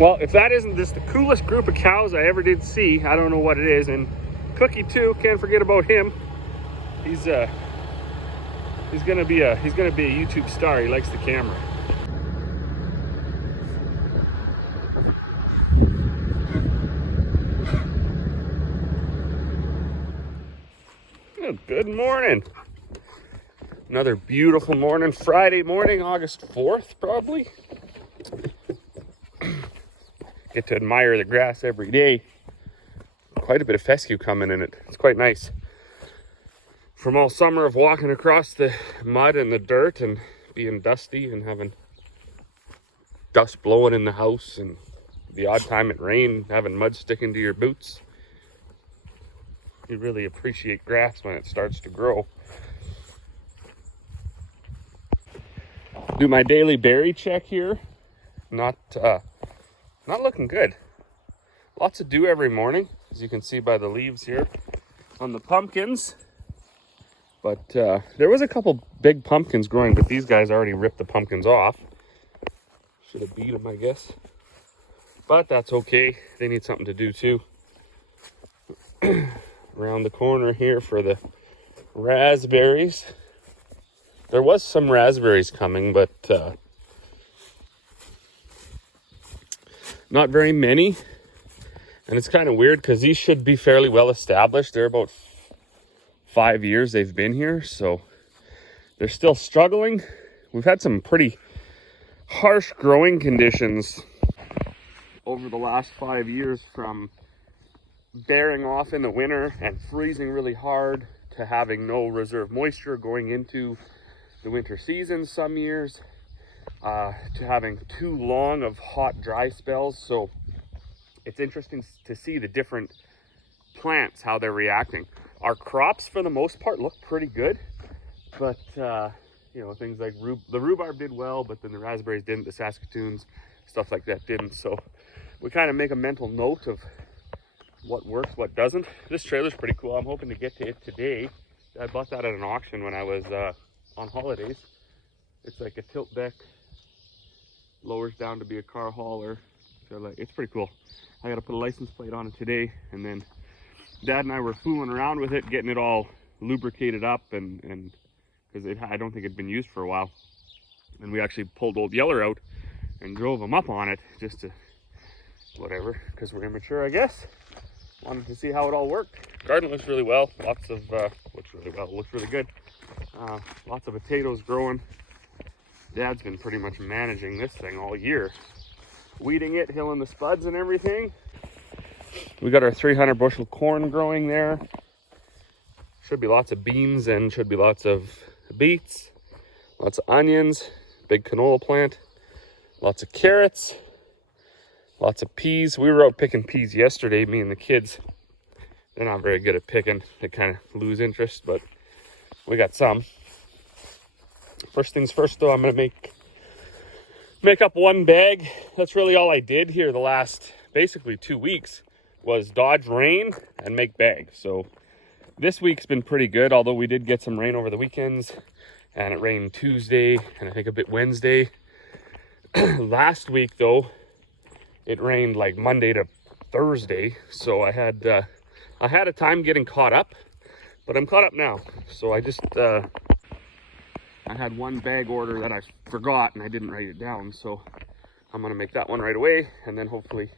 Well, if that isn't just the coolest group of cows I ever did see, I don't know what it is. And Cookie too, can't forget about him. He's gonna be a YouTube star. He likes the camera. Oh, good morning. Another beautiful morning, Friday morning, August 4th, probably. Get to admire the grass every day. Quite a bit of fescue coming in it. It's quite nice. From all summer of walking across the mud and the dirt and being dusty and having dust blowing in the house and the odd time it rained, having mud sticking to your boots. You really appreciate grass when it starts to grow. Do my daily berry check here. Not looking good. Lots of dew every morning, as you can see by the leaves here on the pumpkins. But there was a couple big pumpkins growing, but these guys already ripped the pumpkins off. Should have beat them, I guess. But that's okay. They need something to do too. Around the corner here for the raspberries. There was some raspberries coming, but not very many. And it's kind of weird because these should be fairly well established. They're about 5 years they've been here, so they're still struggling. We've had some pretty harsh growing conditions over the last 5 years, from bearing off in the winter and freezing really hard to having no reserve moisture going into the winter season some years, to having too long of hot, dry spells. So it's interesting to see the different plants, how they're reacting. Our crops, for the most part, look pretty good, but you know, things like the rhubarb did well, but then the raspberries didn't, the Saskatoons, stuff like that didn't. So we kind of make a mental note of what works, what doesn't. This trailer's pretty cool. I'm hoping to get to it today. I bought that at an auction when I was on holidays. It's like a tilt deck, lowers down to be a car hauler. So it's pretty cool. I got to put a license plate on it today, and then Dad and I were fooling around with it, getting it all lubricated up, and because I don't think it'd been used for a while. And we actually pulled Old Yeller out and drove him up on it just to whatever, because we're immature, I guess. Wanted to see how it all worked. Garden looks really well. Looks really good. Lots of potatoes growing. Dad's been pretty much managing this thing all year, weeding it, hilling the spuds and everything. We got our 300 bushel corn growing there. Should be lots of beans and should be lots of beets, lots of onions, big canola plant, lots of carrots, lots of peas. We were out picking peas yesterday, me and the kids. They're not very good at picking. They kind of lose interest, but we got some. First things first, though, I'm going to make up one bag. That's really all I did here the last basically 2 weeks, was dodge rain and make bags. So this week's been pretty good, although we did get some rain over the weekends, and it rained Tuesday and I think a bit Wednesday. Last week, though, it rained like Monday to Thursday, so I had a time getting caught up, but I'm caught up now. So I just I had one bag order that I forgot and I didn't write it down, so I'm gonna make that one right away, and then hopefully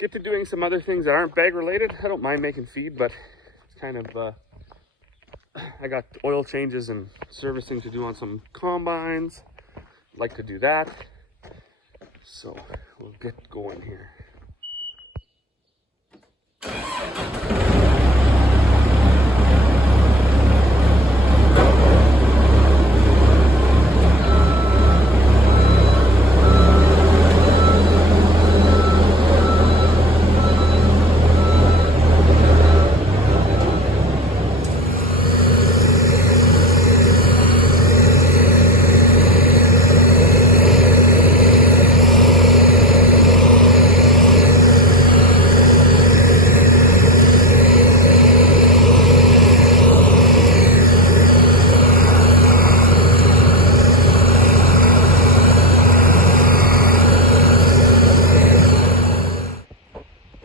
get to doing some other things that aren't bag related. I don't mind making feed, but it's kind of I got oil changes and servicing to do on some combines. I'd like to do that, so we'll get going here.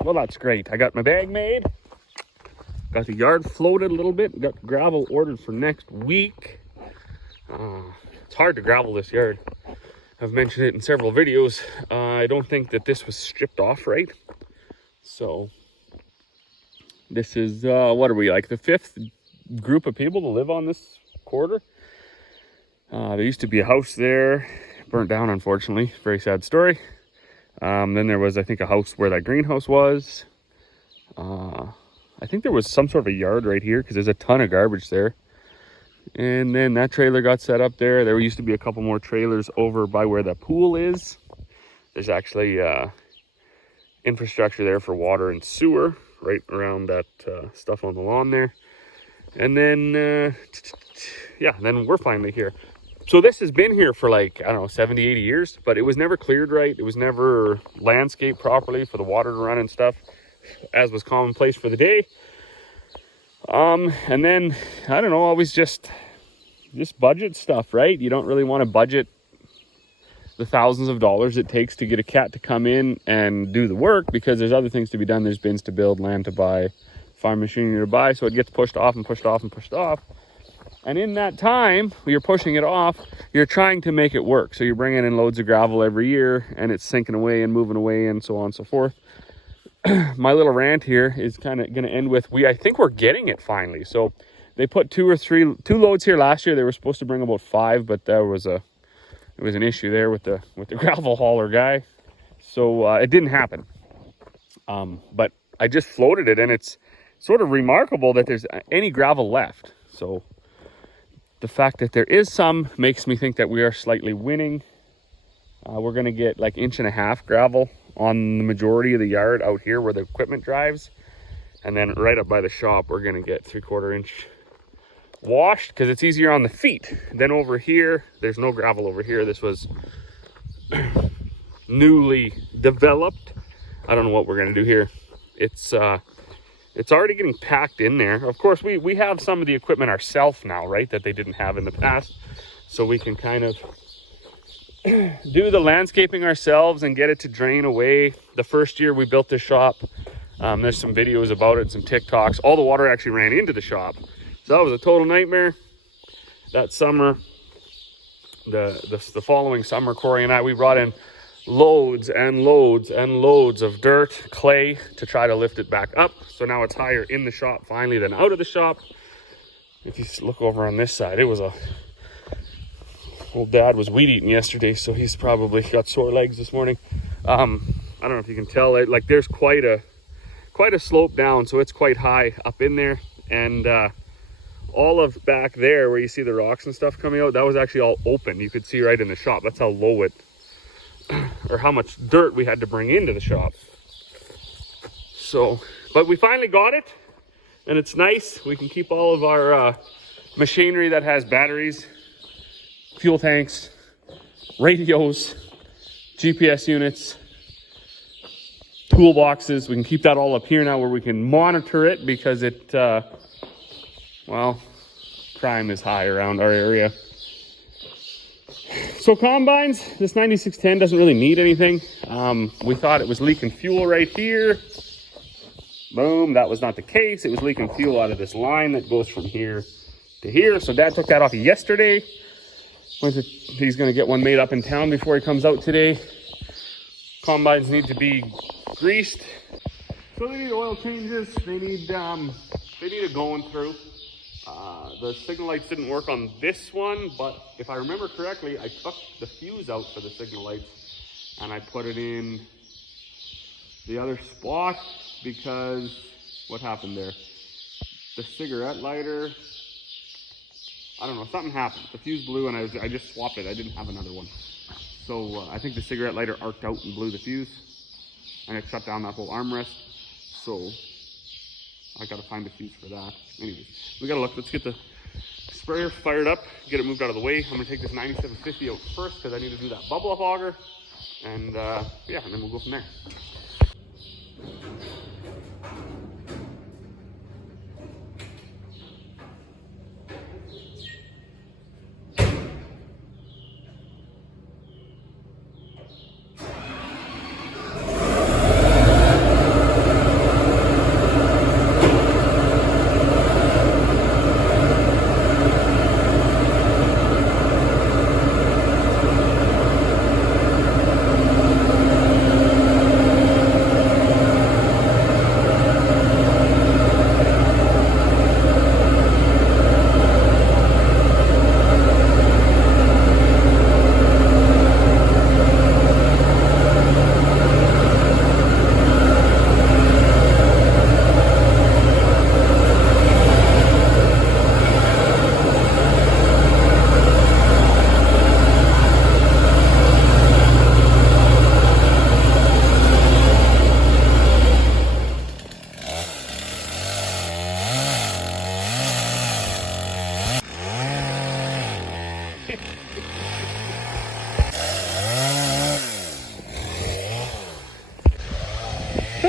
well, that's great. I got my bag made. Got the yard floated a little bit. Got gravel ordered for next week. It's hard to gravel this yard. I've mentioned it in several videos. I don't think that this was stripped off right. So this is, what are we, like the 5th group of people to live on this quarter? There used to be a house there, burnt down unfortunately. Very sad story. Then there was, I think, a house where that greenhouse was. I think there was some sort of a yard right here because there's a ton of garbage there. And then that trailer got set up there. There used to be a couple more trailers over by where the pool is. There's actually infrastructure there for water and sewer right around that stuff on the lawn there. And then, yeah, then we're finally here. So this has been here for like, I don't know, 70, 80 years, but it was never cleared right. It was never landscaped properly for the water to run and stuff, as was commonplace for the day. And then, I don't know, always just budget stuff, right? You don't really want to budget the thousands of dollars it takes to get a cat to come in and do the work, because there's other things to be done. There's bins to build, land to buy, farm machinery to buy, so it gets pushed off and pushed off and pushed off. And in that time, you're pushing it off, you're trying to make it work. So you're bringing in loads of gravel every year, and it's sinking away and moving away and so on and so forth. My little rant here is kind of going to end with, I think we're getting it finally. So they put two loads here last year. They were supposed to bring about 5, but there was an issue there with the gravel hauler guy. So it didn't happen. But I just floated it, and it's sort of remarkable that there's any gravel left. So the fact that there is some makes me think that we are slightly winning. We're going to get like 1.5 inch gravel on the majority of the yard out here where the equipment drives. And then right up by the shop, we're going to get 3/4 inch washed because it's easier on the feet. Then over here, there's no gravel over here. This was newly developed. I don't know what we're going to do here. It's already getting packed in there. Of course, we have some of the equipment ourselves now, right, that they didn't have in the past. So we can kind of do the landscaping ourselves and get it to drain away. The first year we built this shop, there's some videos about it, some TikToks. All the water actually ran into the shop. So that was a total nightmare. That summer, the following summer, Corey and I, we brought in loads and loads and loads of dirt, clay, to try to lift it back up. So now it's higher in the shop finally than out of the shop. If you look over on this side, it was old dad was weed eating yesterday, so he's probably got sore legs this morning. I don't know if you can tell, like there's quite a slope down, so it's quite high up in there. And all of back there where you see the rocks and stuff coming out, that was actually all open. You could see right in the shop. That's how low it, or how much dirt we had to bring into the shop. So, but we finally got it, and it's nice. We can keep all of our machinery that has batteries, fuel tanks, radios, GPS units, toolboxes. We can keep that all up here now where we can monitor it, because it, well, crime is high around our area. So combines, this 9610 doesn't really need anything. We thought it was leaking fuel right here. Boom, that was not the case. It was leaking fuel out of this line that goes from here to here. So Dad took that off yesterday. He's going to get one made up in town before he comes out today. Combines need to be greased. So they need oil changes. They need a going through. The signal lights didn't work on this one, but if I remember correctly, I took the fuse out for the signal lights and I put it in the other spot, because what happened there? The cigarette lighter, I don't know, something happened. The fuse blew and I just swapped it. I didn't have another one. So I think the cigarette lighter arced out and blew the fuse, and it shut down that whole armrest. So I gotta find a fuse for that. Anyways, we gotta look. Let's get the sprayer fired up, get it moved out of the way. I'm gonna take this 9750 out first because I need to do that bubble up auger, and yeah, and then we'll go from there.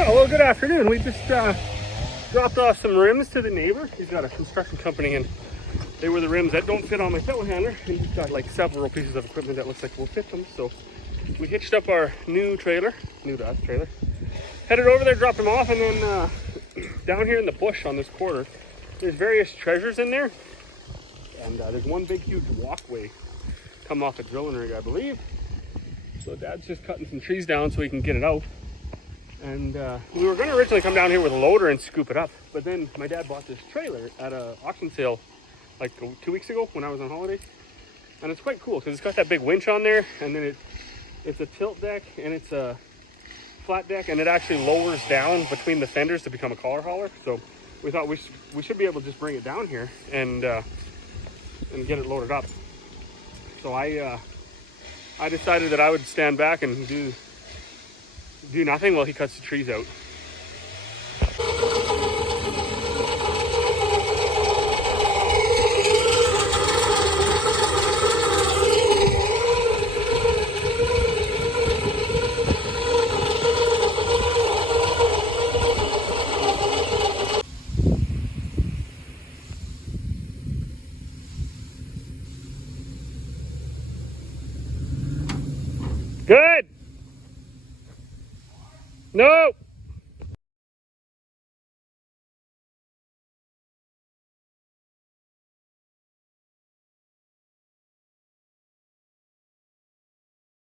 well, good afternoon. We just dropped off some rims to the neighbor. He's got a construction company, and they were the rims that don't fit on my telehandler. And he's got like several pieces of equipment that looks like will fit them. So we hitched up our new trailer, new to us trailer, headed over there, dropped them off, and then down here in the bush on this quarter, there's various treasures in there. And there's one big huge walkway come off a drilling rig, I believe. So Dad's just cutting some trees down so he can get it out. And we were going to originally come down here with a loader and scoop it up, but then my dad bought this trailer at an auction sale like 2 weeks ago when I was on holiday. And it's quite cool because it's got that big winch on there, and then it's a tilt deck and it's a flat deck, and it actually lowers down between the fenders to become a collar hauler. So we thought we should be able to just bring it down here and get it loaded up. So I decided that I would stand back and do nothing while he cuts the trees out.